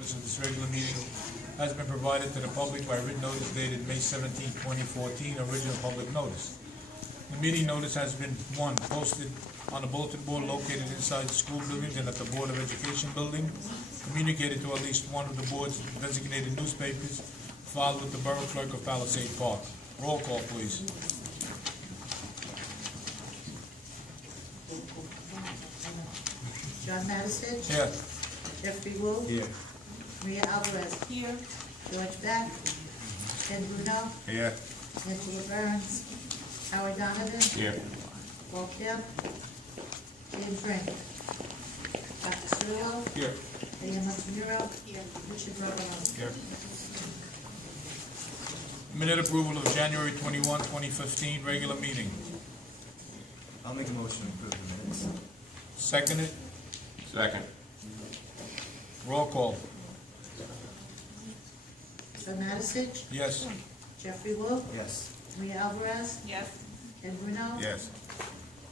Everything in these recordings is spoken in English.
notice of this regular meeting has been provided to the public by written notice dated May 17, 2014, original public notice. The meeting notice has been, 1, posted on the bulletin board located inside the school buildings and at the Board of Education building, communicated to at least one of the board's designated newspapers, filed with the Borough Clerk of Palisades Park. Roll call, please. John Madison. Here. Jeffrey Wu. Here. Maria Alvarez. Here. George Beck. Ken Bruno. Here. Angela Burns. Howard Donovan. Here. Paul Kemp. James Ring. Dr. Cirillo. Here. Leah Montanero. Here. Richard Rogalon. Here. Minute approval of January 21, 2015, regular meeting. I'll make a motion to approve the minutes. Seconded. Second. Roll call. John Madison. Yes. Jeffrey Wu. Yes. Maria Alvarez. Yes. Ken Bruno. Yes.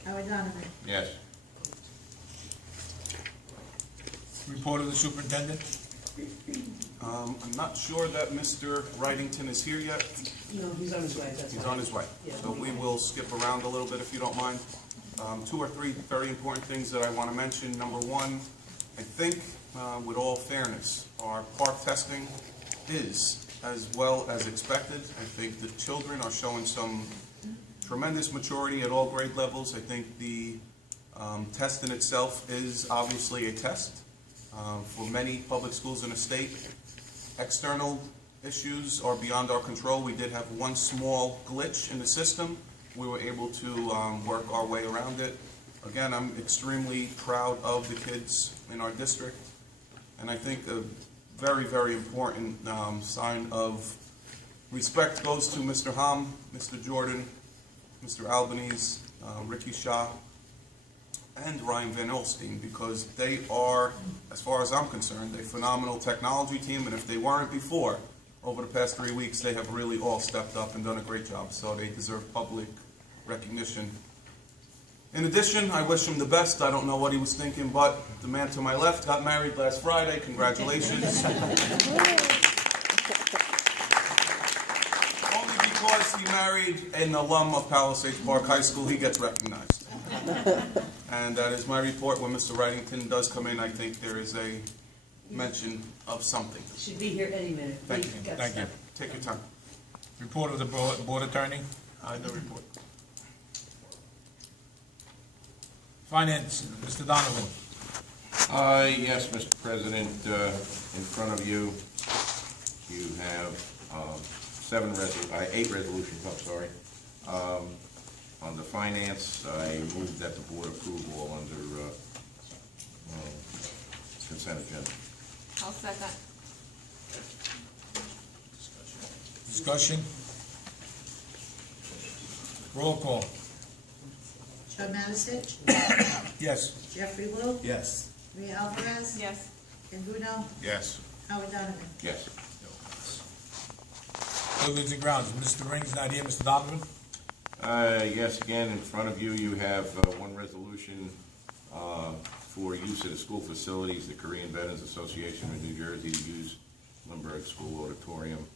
Howard Donovan. Yes. Report of the superintendent. I'm not sure that Mr. Wrightington is here yet. No, he's on his way, that's He's fine. on his way. Yeah. So we will skip around a little bit if you don't mind. 2 or 3 very important things that I want to mention. Number 1, I think, with all fairness, our park testing is as well as expected. I think the children are showing some tremendous maturity at all grade levels. I think the test in itself is obviously a test. For many public schools in the state, external issues are beyond our control. We did have one small glitch in the system. We were able to work our way around it. Again, I'm extremely proud of the kids in our district, and I think a very, very important sign of respect goes to Mr. Ham, Mr. Jordan, Mr. Albanese, Ricky Shaw, and Ryan Van Olstein, because they are, as far as I'm concerned, a phenomenal technology team, and if they weren't before, over the past 3 weeks, they have really all stepped up and done a great job, so they deserve public recognition. In addition, I wish him the best. I don't know what he was thinking, but the man to my left got married last Friday. Congratulations. Only because he married an alum of Palisades Park High School, he gets recognized. And that is my report. When Mr. Wrightington does come in, I think there is a mention of something. Should be here any minute. Thank you. Thank you. Take your time. Report of the board attorney. No report. Finance, Mr. Donovan. Yes, Mr. President, in front of you, you have 8 resolutions, I'm sorry. On the finance, I move that the board approve all under consent agenda. I'll second. Discussion. Roll call. John Madison. Yes. Jeffrey Wu. Yes. Maria Alvarez. Yes. Ken Bruno. Yes. Howard Donovan. Yes. Buildings and grounds, Mr. Ring's not here, Mr. Donovan. Yes, again, in front of you, you have one resolution for use of the school facilities, the Korean Veterans Association of New Jersey to use Lindbergh School Auditorium.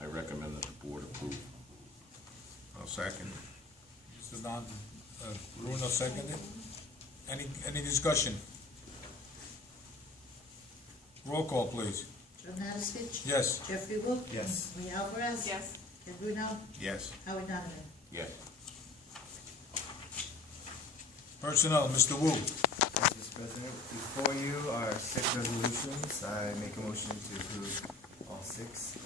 I recommend that the board approve. I'll second. Mr. Bruno seconded. Any discussion? Roll call, please. John Madison. Yes. Jeffrey Wu. Yes. Maria Alvarez. Yes. Ken Bruno. Yes. Howard Donovan. Yes. Personnel, Mr. Wu. Yes, Mr. President. Before you are 6 resolutions. I make a motion to approve all 6.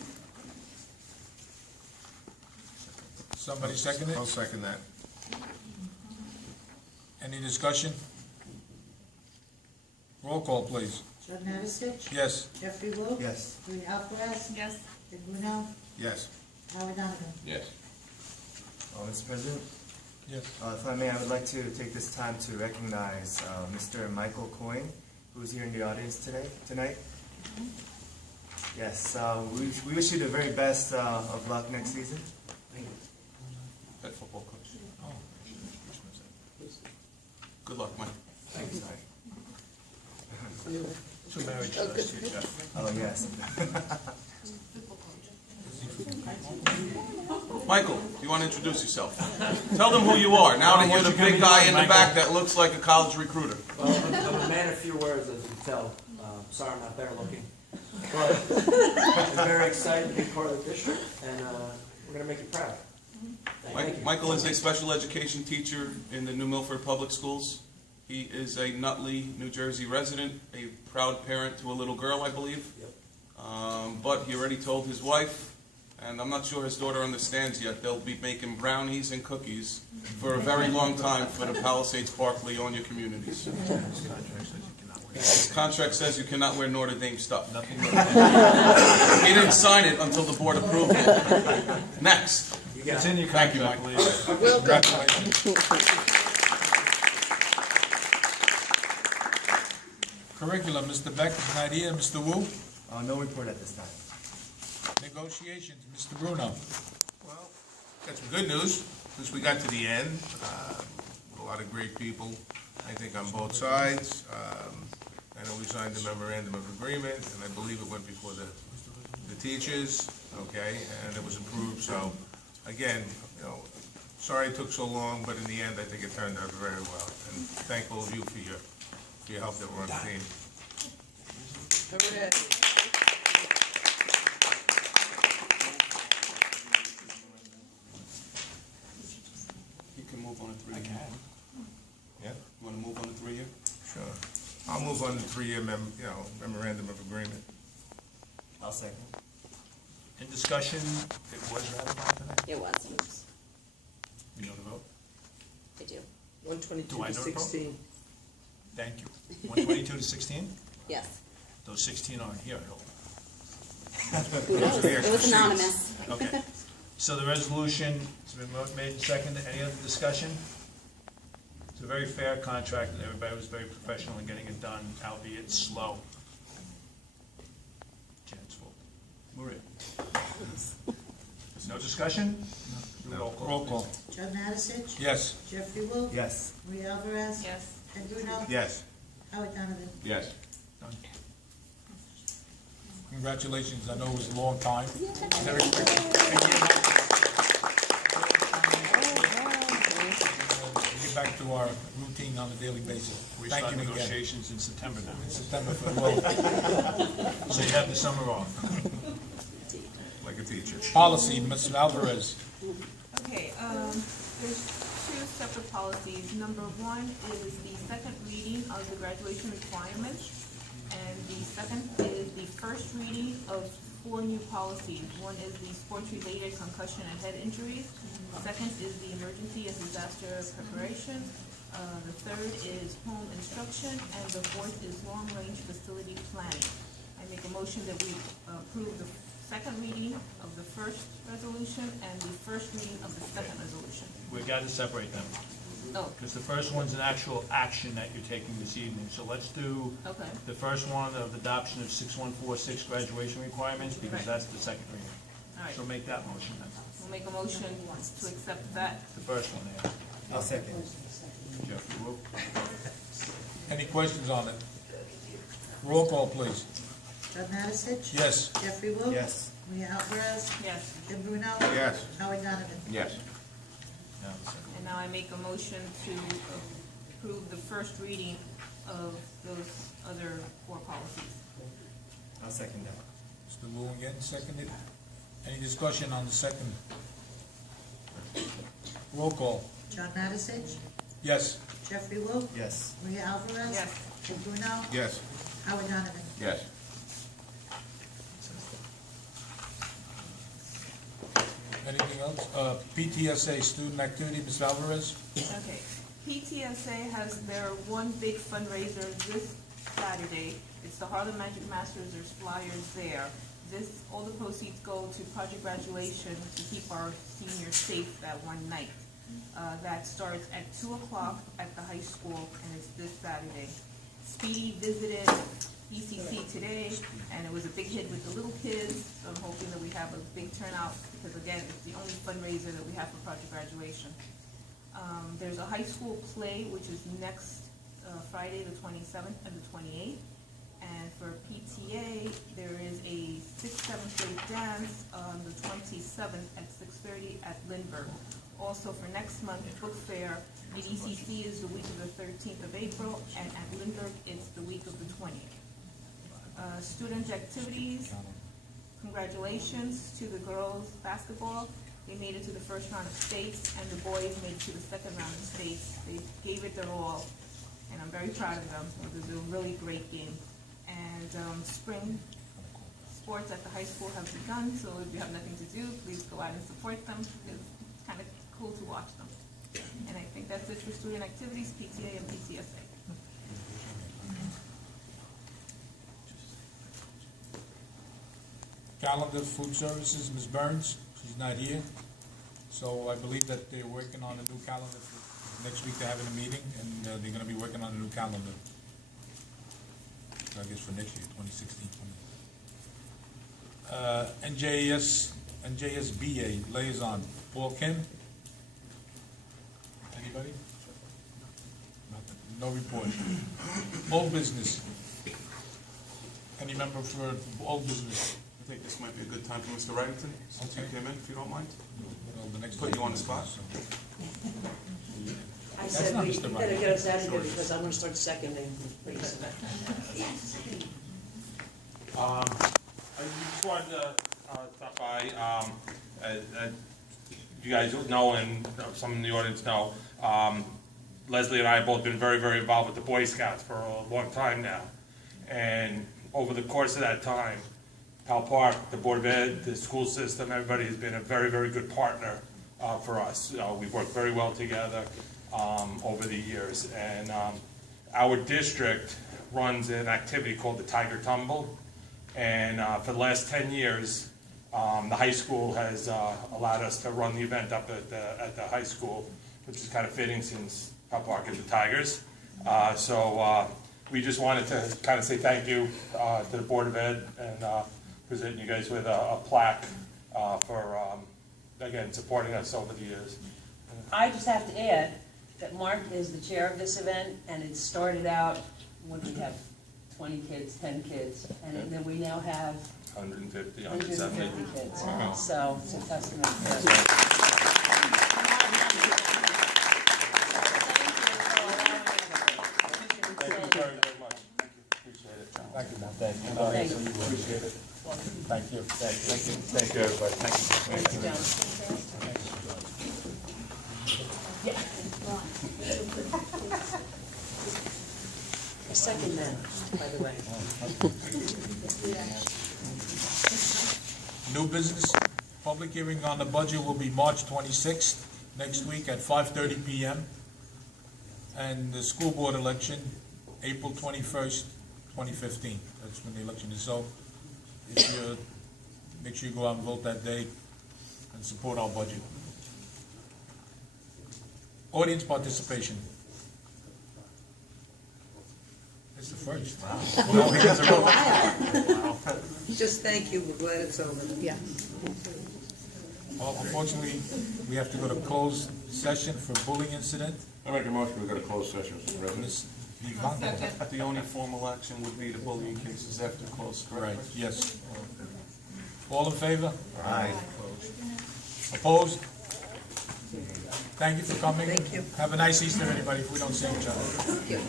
Somebody second it? I'll second that. Any discussion? Roll call, please. John Madison. Yes. Jeffrey Wu. Yes. Maria Alvarez. Yes. Ken Bruno. Yes. Howard Donovan. Yes. Mr. President, Yes. if I may, I would like to take this time to recognize Mr. Michael Coyne, who's here in the audience tonight. Yes, we wish you the very best of luck next season. Head football coach. Oh. Good luck, Mike. Thanks. Two marriage too, Jeff. Oh, yes. Michael, do you want to introduce yourself? Tell them who you are, now that you're the big guy in the back that looks like a college recruiter. Well, I'm a man of few words, as you can tell. Sorry I'm not better looking. But I'm very excited to be part of the district, and we're going to make you proud. Thank you. Michael is a special education teacher in the New Milford Public Schools. He is a Nutley, New Jersey resident, a proud parent to a little girl, I believe. Yep. But he already told his wife, and I'm not sure his daughter understands yet, they'll be making brownies and cookies for a very long time for the Palisades Park Leonia communities. His contract says you cannot wear Notre Dame stuff. He didn't sign it until the board approved it. Next. You got it. Continue, Thank you, contract, Mike. please. Congratulations. Curriculum, Mr. Beck, is an idea, Mr. Wu? No report at this time. Negotiations, Mr. Bruno. Well, got some good news, since we got to the end, with a lot of great people, I think on both sides. I know we signed the memorandum of agreement, and I believe it went before the teachers, okay, and it was approved, so, again, you know, sorry it took so long, but in the end, I think it turned out very well, and thank all of you for your help that were on the team. You can move on a 3-year. Yeah? You want to move on a 3-year? Sure. I'll move on to 3-year memorandum of agreement. I'll second. In discussion, it was ratified tonight? It was. We know the vote? I do. 122 Do I to know the vote? 16. Thank you. 122 to 16? Yes. Those 16 aren't here, I hope. Who knows? It was anonymous. Okay. So the resolution has been made and seconded. Any other discussion? It's a very fair contract, and everybody was very professional in getting it done, albeit slow. Jan's fault. Maria? No discussion? No. Roll call. Joe Madisich? Yes. Jeffrey Wu? Yes. Maria Alvarez? Yes. Ed Bruno? Yes. Howard Donovan? Yes. Done. Congratulations, I know it was a long time. Never expected. Get back to our routine on a daily basis. We Thank start you again. negotiations in September now. In September for the vote. So you have the summer off. Like a teacher. Policy, Ms. Alvarez. Okay, there's two separate policies. Number one is the second reading of the graduation requirements. And the second is the first reading of 4 new policies. One is the sports-related concussion and head injuries. The second is the emergency and disaster preparation. The third is home instruction, and the fourth is long-range facility planning. I make a motion that we approve the second reading of the first resolution and the first reading of the second resolution. We've got to separate them, Oh, because the first one's an actual action that you're taking this evening. So let's do okay. the first one of adoption of 6146 graduation requirements, because Right. that's the second reading. All right. So make that motion then, We'll make a motion to accept that. the first one there. I'll second. Jeffrey Wu? Any questions on it? Roll call, please. Joe Madisich? Yes. Jeffrey Wu? Yes. Maria Alvarez? Yes. Ed Bruno? Yes. Howard Donovan? Yes. Now the second. And now I make a motion to approve the first reading of those other 4 policies. I'll second that. Mr. Wu again, seconded. Any discussion on the second? Roll call. Joe Madisich? Yes. Jeffrey Wu? Yes. Maria Alvarez? Yes. Ed Bruno? Yes. Howard Donovan? Yes. Anything else? PTSA, student activity, Ms. Alvarez? Okay. PTSA has their one big fundraiser this Saturday. It's the Harlem Magic Masters. There's flyers there. All the proceeds go to Project Graduation to keep our seniors safe that one night. That starts at 2 o'clock at the high school, and it's this Saturday. Speedy visited ECC today, and it was a big hit with the little kids, so I'm hoping that we have a big turnout, because again, it's the only fundraiser that we have for Project Graduation. There's a high school play, which is next Friday, the 27th and the 28th. And for PTA, there is 7th grade dance on the 27th at 6:30 at Lindbergh. Also for next month, book fair, at ECC is the week of the 13th of April, and at Lindbergh, it's the week of the 20th. Student activities, congratulations to the girls basketball. They made it to the first round of states, and the boys made it to the second round of states. They gave it their all, and I'm very proud of them. It was a really great game. And spring sports at the high school have begun, so if you have nothing to do, please go out and support them. It's kind of cool to watch them. And I think that's it for student activities, PTA and PTSA. Calendar, food services, Ms. Burns, she's not here. So I believe that they're working on a new calendar for next week. They're having a meeting, and they're gonna be working on a new calendar. I guess for next year, 2016, 20. NJSBA liaison, Paul Kim. Anybody? Nothing. No report. Old business. Any member for old business? I think this might be a good time for Mr. Reddington, since you Okay. came in, if you don't mind. Well, the next Put you on the spot. I That's said, not we Mr. better Ryan. get us out of here because I'm gonna start seconding, please. I just wanted to stop by, you guys know and some in the audience know, Leslie and I have both been very, very involved with the Boy Scouts for a long time now. And over the course of that time, Pal Park, the Board of Ed, the school system, everybody has been a very, very good partner for us. We've worked very well together over the years. And our district runs an activity called the Tiger Tumble. And for the last 10 years, the high school has allowed us to run the event up at the high school, which is kind of fitting since Pal Park is the Tigers. So we just wanted to kind of say thank you to the Board of Ed and present you guys with a plaque for, again, supporting us over the years. I just have to add that Mark is the chair of this event, and it started out, what do we have, 20 kids, 10 kids, and then we now have 150, 150 170. kids. So it's a testament to Thank you very, very much. Appreciate it. Thank you, man. Thank you. Thank you. Appreciate it. Thank you. Thank you. Thank you, everybody. Thank you. Thank you, John. A second man, by the way. New business, public hearing on the budget will be March 26th, next week at 5:30 p.m. And the school board election, April 21st, 2015. That's when the election is. So if you, make sure you go out and vote that day and support our budget. Audience participation. It's the first. No hands are up. Just thank you, we're glad it's over. Yeah. Well, unfortunately, we have to go to closed session for bullying incident. I make a motion, we go to closed session, Mr. President. Ms. Vivanco. The only formal action would be the bullying cases after close, Right, correct? yes. All in favor? Aye. Opposed? Thank you for coming. Thank you. Have a nice Easter, everybody, if we don't see each other. Thank you.